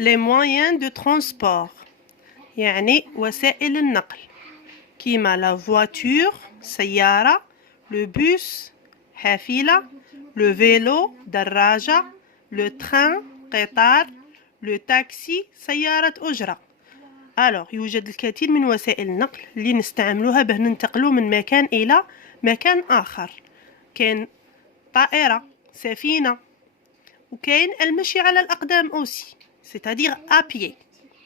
les moyens de transport يعني وسائل النقل كيما la voiture سيارة le bus حافلة le vélo دراجة le train قطار le taxi سيارة أجرة. alors يوجد الكثير من وسائل النقل اللي نستعملوها باه ننتقلوا من مكان إلى مكان آخر. كاين طائرة سفينة وكاين المشي على الأقدام aussi c'est-à-dire à pied.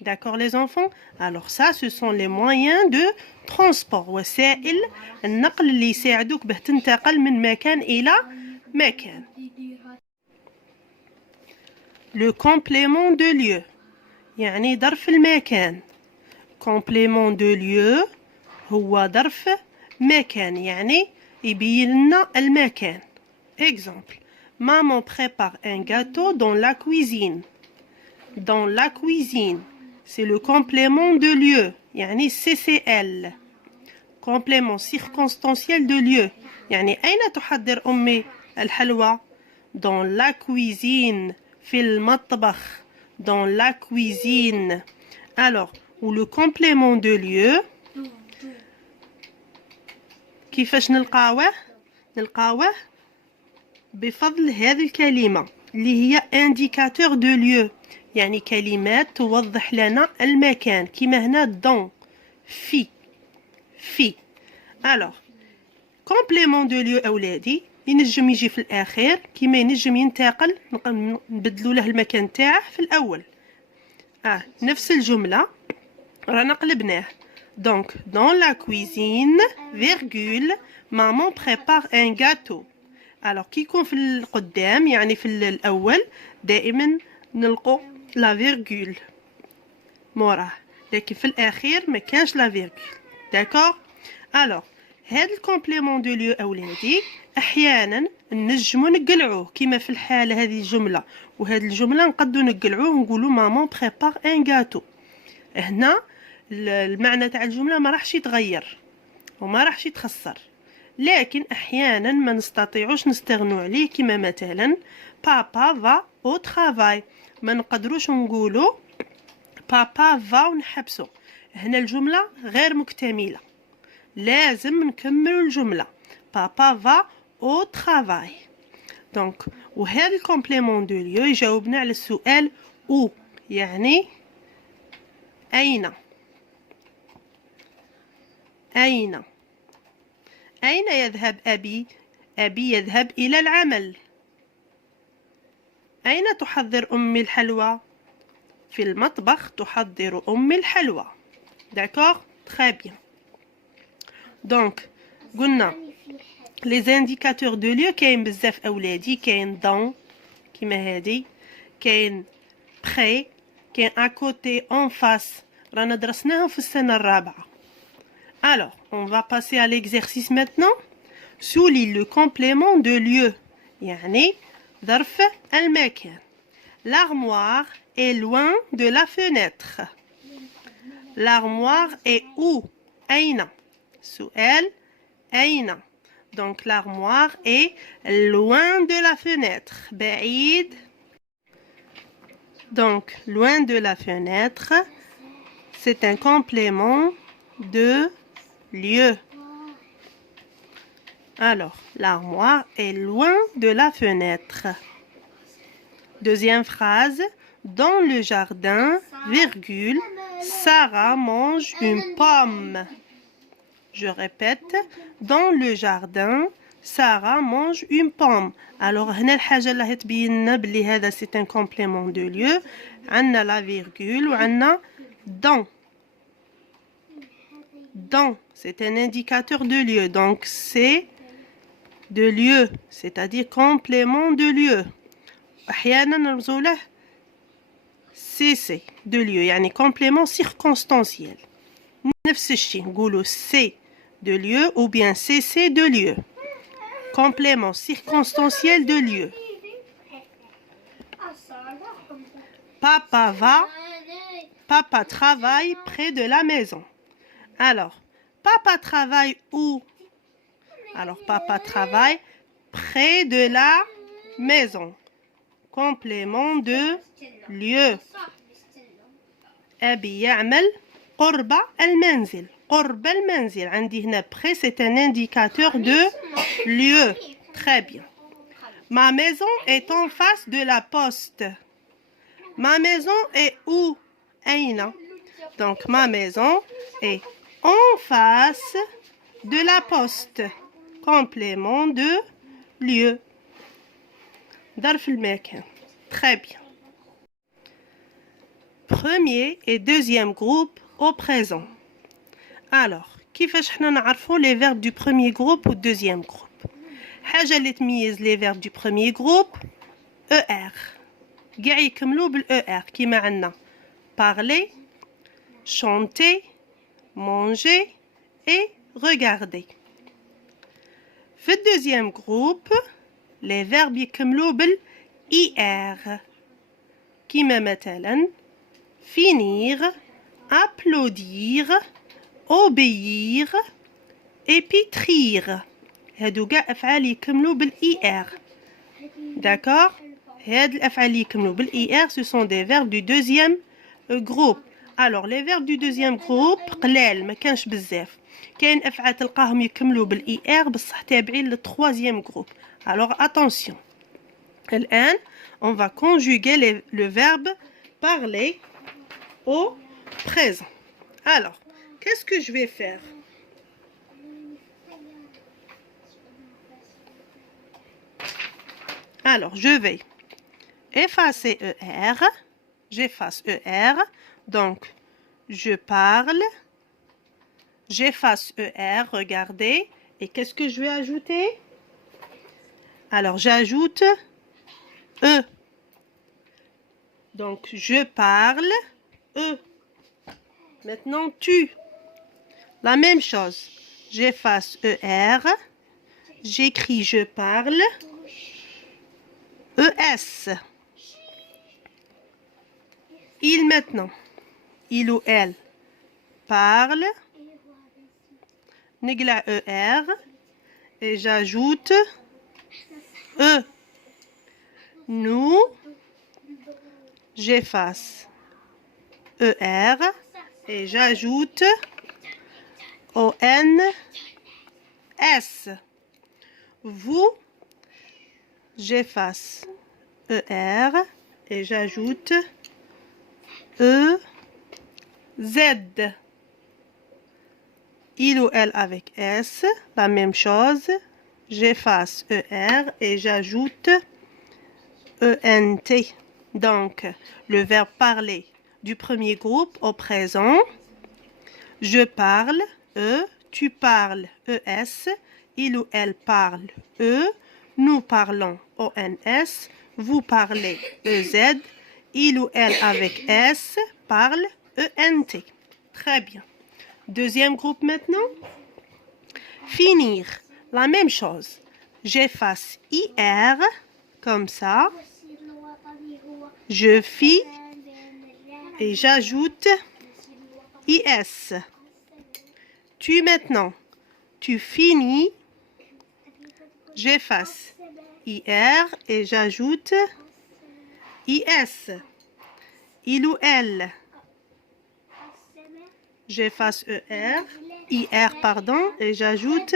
D'accord les enfants? Alors ça ce sont les moyens de transport وسائل النقل اللي يساعدوك باه تنتقل من مكان إلى مكان. Le complément de lieu يعني ظرف المكان. complément de lieu هو ظرف مكان يعني يبين لنا المكان. exemple maman prépare un gâteau dans la cuisine. dans la cuisine c'est le complément de lieu يعني CCL complément circonstanciel de lieu يعني أين تحضر أمي الحلوى dans la cuisine في المطبخ dans la cuisine. alors ou le complément de lieu كيفاش نلقاوه بفضل هذه الكلمة اللي هي indicateur de lieu يعني كلمات توضح لنا المكان كيما هنا dans في alors complément de lieu أولادي ينجم يجي في الأخير كيما ينجم ينتقل نبدلوا له المكان تاعه في الأول. نفس الجملة رانا قلبناه donc dans la cuisine virgule maman prépare un gâteau. alors كي يكون في القدام يعني في الأول دائما نلقو لا فيرغول موراه لكن في الأخير ما كانش لا فيرغول. داكور alors هاد الكومبليمون دو ليو أولادي أحيانا نجمو نقلعوه كيما في الحالة هذه الجملة وهاد الجملة نقدو نقلعوه نقولو مامون بريبار ان غاتو. هنا المعنى تاع الجملة ما راحش يتغير وما راحش يتخسر لكن أحيانا ما نستطيعوش نستغنوا عليه كيما مثلا بابا فا او ترافاي ما نقدروش نقولو بابا فا ونحبسو. هنا الجملة غير مكتملة لازم نكملوا الجملة بابا فا او ترافاي. دونك وهذا الكومبليمون دو ليو يجاوبنا على السؤال او يعني أين يذهب أبي يذهب إلى العمل. أين تحضر أمي الحلوى في المطبخ تحضر أمي الحلوى. داكوغ تري بيان. دونك قلنا لي زانديكاتور دو ليو كاين بزاف أولادي كاين دون كيما هادي كاين بخي كاين أكوتي أون فاس رانا درسناهم في السنة الرابعة. alors on va passer à l'exercice maintenant. souligne le complément de lieu يعني ظرف المكان. l'armoire est loin de la fenêtre. l'armoire est où أين سؤال أين. donc l'armoire est loin de la fenêtre بعيد. donc loin de la fenêtre c'est un complément de lieu. alors l'armoire est loin de la fenêtre. deuxième phrase dans le jardin virgule Sarah mange une pomme. je répète dans le jardin Sarah mange une pomme. alors هنا الحاجة اللي هتبين لنا بلي هذا c'est un complément de lieu عندنا la virgule وعندنا dans. dans c'est un indicateur de lieu donc c'est de lieu c'est-à-dire complément de lieu. أحيانا نرمزوا له CC de lieu يعني complément circonstanciel. نفس الشيء نقولوا C de lieu ou bien CC de lieu. complément circonstanciel de lieu. Papa travaille près de la maison. alors papa travaille où? alors papa travaille près de la maison. complément de lieu أبي يعمل قرب المنزل. قرب المنزل. عندي هنا près, c'est un indicateur de lieu. Très bien. Ma maison est en face de la poste. Ma maison est où? أين? Donc, ma maison est en face de la poste. Complément de lieu. ظرف المكان. Très bien. Premier et deuxième groupe au présent. Alors, كيفاش حنا نعرفوا les verbes du premier groupe ou deuxième groupe؟ حاجة اللي تميز les verbes du premier groupe ER. كاع يكملوا بالER كيما عندنا parler, chanter, manger et regarder. في deuxième groupe les verbes يكملوا بالIR كيما مثلا finir, applaudir, obéir et pétrir. هادو كاع أفعال يكملوا بالIR. D'accord? هاد الأفعال اللي يكملوا بالIR ce sont des verbes du deuxième groupe. Alors les verbes du deuxième groupe قلال ما كانش بزاف. كاين أفعال تلقاهم يكملوا بالIR بصح تابعين للtroisième groupe. Alors attention. الآن on va conjuguer le verbe parler au présent. Alors, qu'est-ce que je vais faire? Alors, je vais effacer ER. J'efface ER. Donc, je parle. J'efface ER. Regardez. Et qu'est-ce que je vais ajouter? Alors, j'ajoute E. Donc, je parle. E. Maintenant, tu. La même chose. J'efface ER. J'écris je parle. ES. Il maintenant. Il ou elle parle. نقلع ER. Et j'ajoute E. Nous. J'efface ER. Et j'ajoute ONS. Vous, j'efface ER et j'ajoute EZ. Il ou elle avec S, la même chose. J'efface ER et j'ajoute ENT. Donc, le verbe parler du premier groupe au présent. Je parle, E. Tu parles, ES. Il ou elle parle, E. Nous parlons, ONS. Vous parlez, EZ. Il ou elle avec S parle, ENT. Très bien. Deuxième groupe maintenant. Finir. La même chose. J'efface IR, comme ça. Je fis et j'ajoute IS. Tu maintenant. Tu finis. J'efface IR et j'ajoute IS. Il ou elle. J'efface ER, IR pardon, et j'ajoute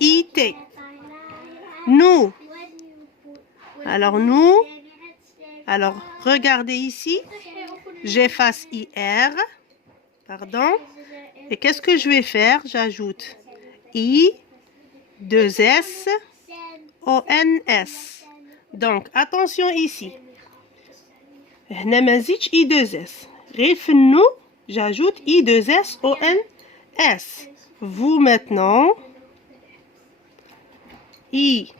IT. Nous. Alors nous. Alors regardez ici. J'efface IR. Pardon. Et qu'est-ce que je vais faire? J'ajoute I, 2S, ONS. Donc, attention ici. هنا ما نزيدش I, 2S. غير في النو, j'ajoute I, 2S, ONS. Vous maintenant. I,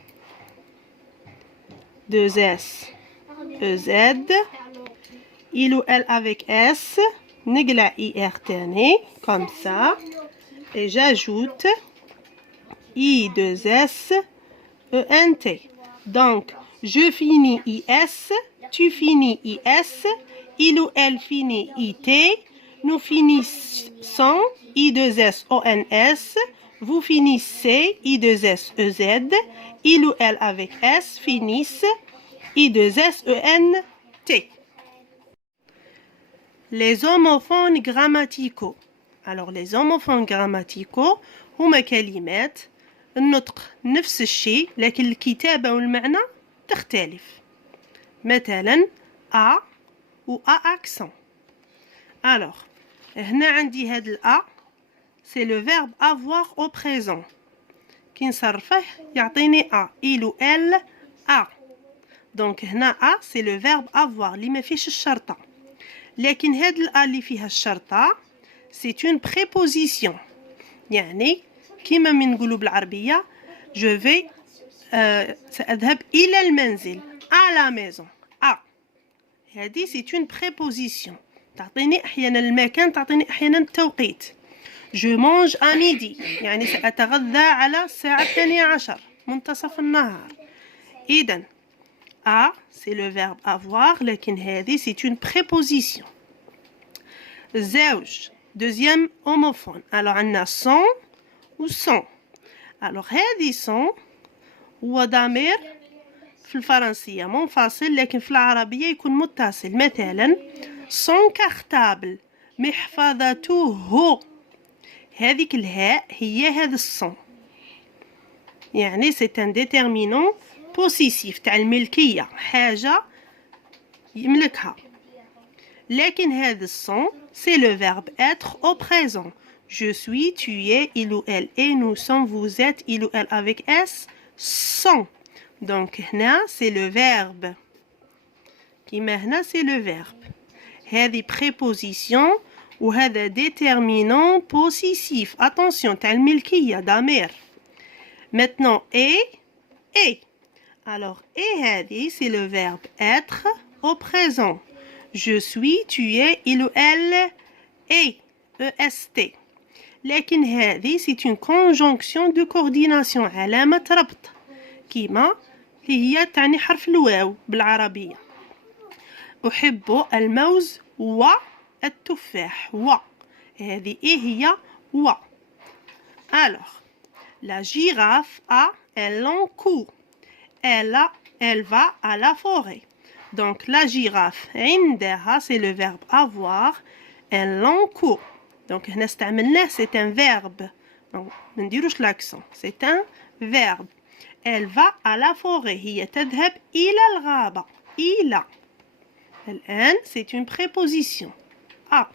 2S, EZ. Il ou elle avec S. نقلع IR تاني, comme ça. Et j'ajoute I, 2S, ENT. Donc, je finis IS, tu finis IS, il ou elle finit IT, nous finissons I, 2S, ONS, vous finissez I, 2S, EZ, il ou elle avec S finissent I, 2S, ENT. Les homophones grammaticaux. Alors les homophones grammaticaux هما كلمات النطق نفس الشيء لكن الكتابة والمعنى تختلف. مثلا A و A accent. Alors هنا عندي هاد ال A c'est le verbe avoir au présent. كي نصرفه يعطيني A. Il ou elle a. Donc هنا A c'est le verbe avoir اللي ما فيش الشرطة. لكن هاد ال A اللي فيها الشرطة c'est une préposition. يعني كيما من نقولوا بالعربية je vais سأذهب إلى المنزل à la maison. A. هذه c'est une préposition. تعطيني أحيانا المكان تعطيني أحيانا التوقيت. Je mange à midi يعني سأتغذى على الساعة 12 منتصف النهار. إذن A c'est le verbe avoir لكن هذه c'est une préposition. زوج deuxième homophone. Alors عندنا son و son. Alors هذه son هو ضمير في الفرنسية منفصل لكن في العربية يكون متصل. مثلا son cartable محفظته. هذيك الهاء هي هذا الصون يعني c'est un déterminant possessif تاع الملكية حاجة يملكها. لكن هذا الصون c'est le verbe être au présent. Je suis, tu es, il ou elle est, nous sommes, vous êtes, il ou elle avec S sont. Donc هنا c'est le verbe. كيما هنا c'est le verbe. هذه préposition وهذا déterminant possessif. Attention تاع الملكية ضمير. Maintenant et. Alors et هذه c'est le verbe être au présent. Je suis, tu es, il ou elle est. EST. لكن هذه c'est une conjonction de coordination علامة ربط كيما اللي هي تعني حرف الواو بالعربية. أحب الموز والتفاح و هذه إيه هي و. Alors la girafe a un long cou. Elle va à la forêt. Donc la girafe عندها c'est le verbe avoir un long cou. Donc هنا استعملناه c'est un verbe. Donc ما نديروش l'accent. C'est un verbe. Elle va à la forêt. هي تذهب إلى الغابة. إلى. الآن c'est une préposition. A.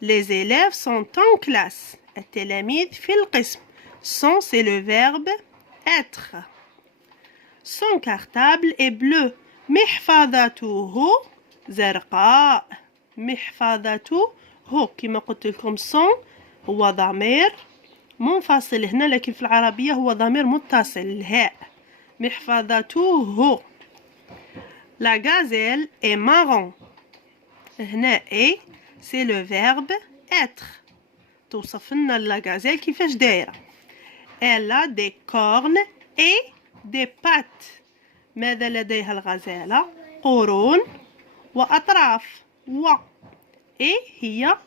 Les élèves sont en classe. التلاميذ في القسم. Sont c'est le verbe être. Son cartable est bleu. محفظته زرقاء. محفظته كما قلت لكم son هو ضمير منفصل هنا لكن في العربية هو ضمير متصل الهاء. محفظته. La gazelle est marron. هنا est c'est le verbe être. توصف لنا la gazelle كيفاش دايرة. Elle a des cornes et des pattes. ماذا لديها الغزالة؟ قرون وأطراف و et هي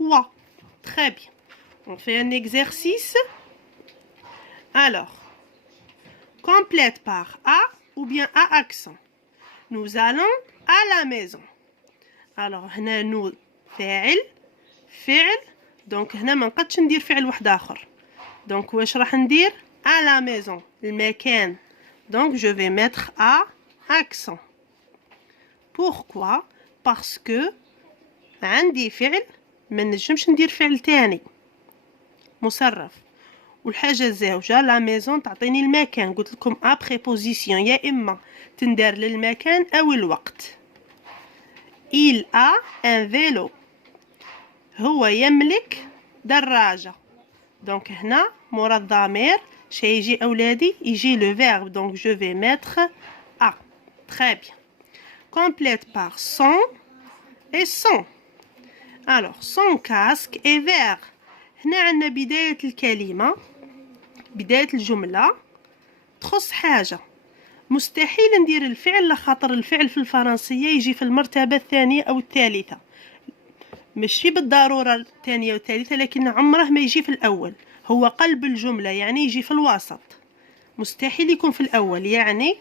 و. Très bien. On fait un exercice. Alors, complète par A ou bien A accent. Nous allons à la maison. Alors هنا nous فاعل donc هنا ما نقدش ندير فعل واحد آخر. Donc واش راح ندير؟ à la maison المكان. Donc je vais mettre A accent. Pourquoi? Parce que عندي فعل ما نجمش ندير فعل تاني مصرف. والحاجة الزوجة لا ميزون تعطيني المكان. قلت لكم ا بريبوزيسيون يا اما تندار للمكان او الوقت. il a un vélo. هو يملك دراجة. دونك هنا مورا الضمير شيجي اولادي يجي le verbe. Donc je vais mettre a. Très bien. Complète par son et son. Alors son casque est vert. هنا عندنا بداية الكلمة بداية الجملة تخص حاجة. مستحيل ندير الفعل لخاطر الفعل في الفرنسية يجي في المرتبة الثانية أو الثالثة. ماشي بالضرورة الثانية والثالثة لكن عمره ما يجي في الأول. هو قلب الجملة يعني يجي في الوسط. مستحيل يكون في الأول يعني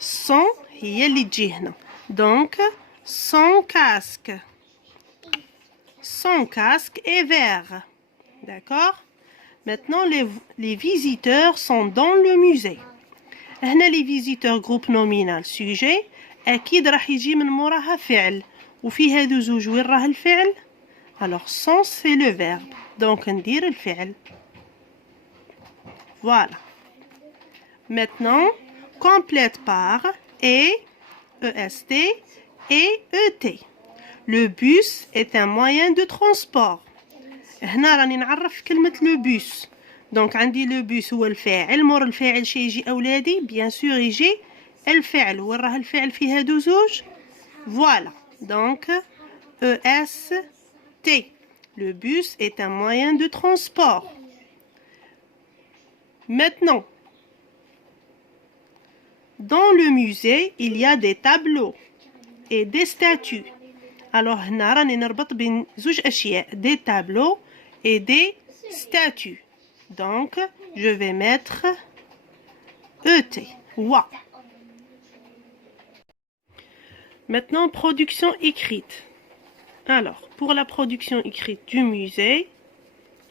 son هي اللي تجي هنا. Donc son casque. Son casque est vert. D'accord? Maintenant, les visiteurs sont dans le musée. هنا les visiteurs groupe nominal sujet أكيد راح يجي من موراها فعل وفي هادو زوج وين راه الفعل؟ Alors son c'est le verbe. Donc ندير الفعل. Voilà. Maintenant, complète par EST et ET. Le bus est un moyen de transport. هنا راني نعرف كلمة le bus. دونك عندي لو بوس هو الفاعل، مور الفاعل شي يجي أولادي بيان سور يجي الفعل. وين راه الفعل في هادو زوج؟ فوالا دونك EST. Le bus est un moyen de transport. Maintenant, dans le musée, il y a des tableaux et des statues. Alors هنا راني نربط بين زوج أشياء، des tableaux et des statues. Donc, je vais mettre ET. Wa. Maintenant, production écrite. Alors, pour la production écrite du musée,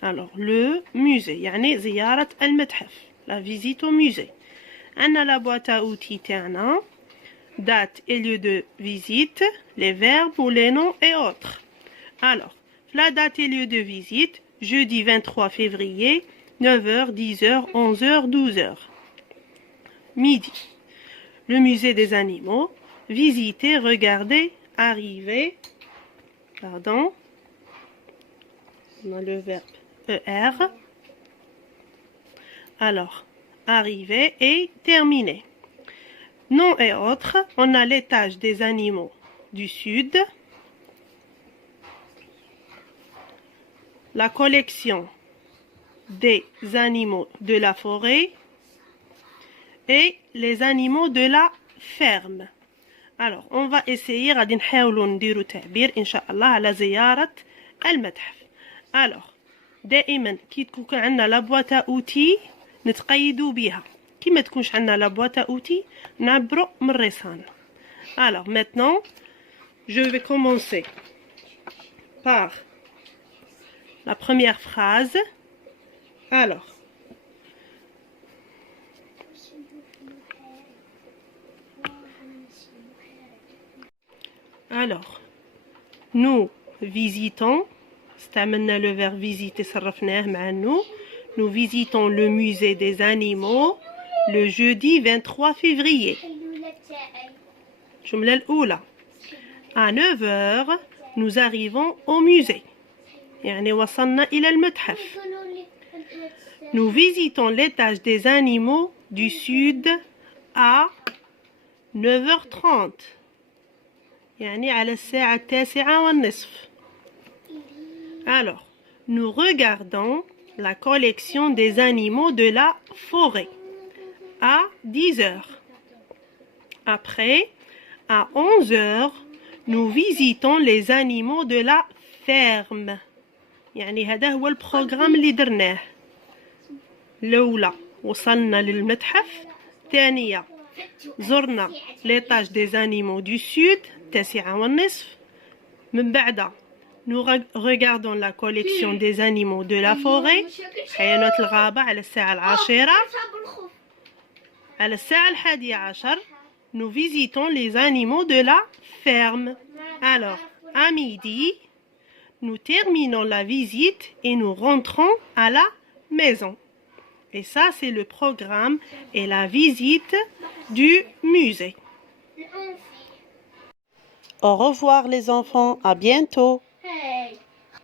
alors le musée, يعني زيارة المتحف, la visite au musée. On a la boîte à outils تاعنا, date et lieu de visite, les verbes ou les noms et autres. Alors, la date et lieu de visite, jeudi 23 février, 9h, 10h, 11h, 12h. Midi. Le musée des animaux. Visiter, regarder, arriver. Pardon. On a le verbe ER. Alors, arriver et terminer. Nom et autres. On a l'étage des animaux du sud. La collection des animaux de la forêt et les animaux de la ferme. Alors, on va essayer غادي نحاولوا نديروا تعبير إن شاء الله على زيارة المتحف. Alors, دائما كي تكون عندنا لا بواط اوتي نتقيدوا بها. كي ما تكونش عندنا لا بواط اوتي نعبروا من الرسالة. Alors, maintenant, je vais commencer par la première phrase. Alors, nous visitons, استعملنا le verbe visiter صرفناه مع nous visitons le musée des animaux le jeudi 23 février. الجملة الأولى. À 9h, nous arrivons au musée. يعني وصلنا إلى المتحف. Nous visitons l'étage des animaux du sud à 9h30. يعني على الساعة 9:30. Alors, nous regardons la collection des animaux de la forêt à 10h. Après, à 11h, nous visitons les animaux de la ferme. يعني هذا هو البروغرام اللي درناه. الأولى وصلنا للمتحف. ثانية زرنا l'étage des animaux du sud 9:30. من بعد nous regardons la collection des animaux de la forêt حيوانات الغابة على الساعة 10. على الساعة 11 nous visitons les animaux de la ferme. Alors, à midi, nous terminons la visite et nous rentrons à la maison. Et ça, c'est le programme et la visite du musée. Au revoir les enfants, à bientôt.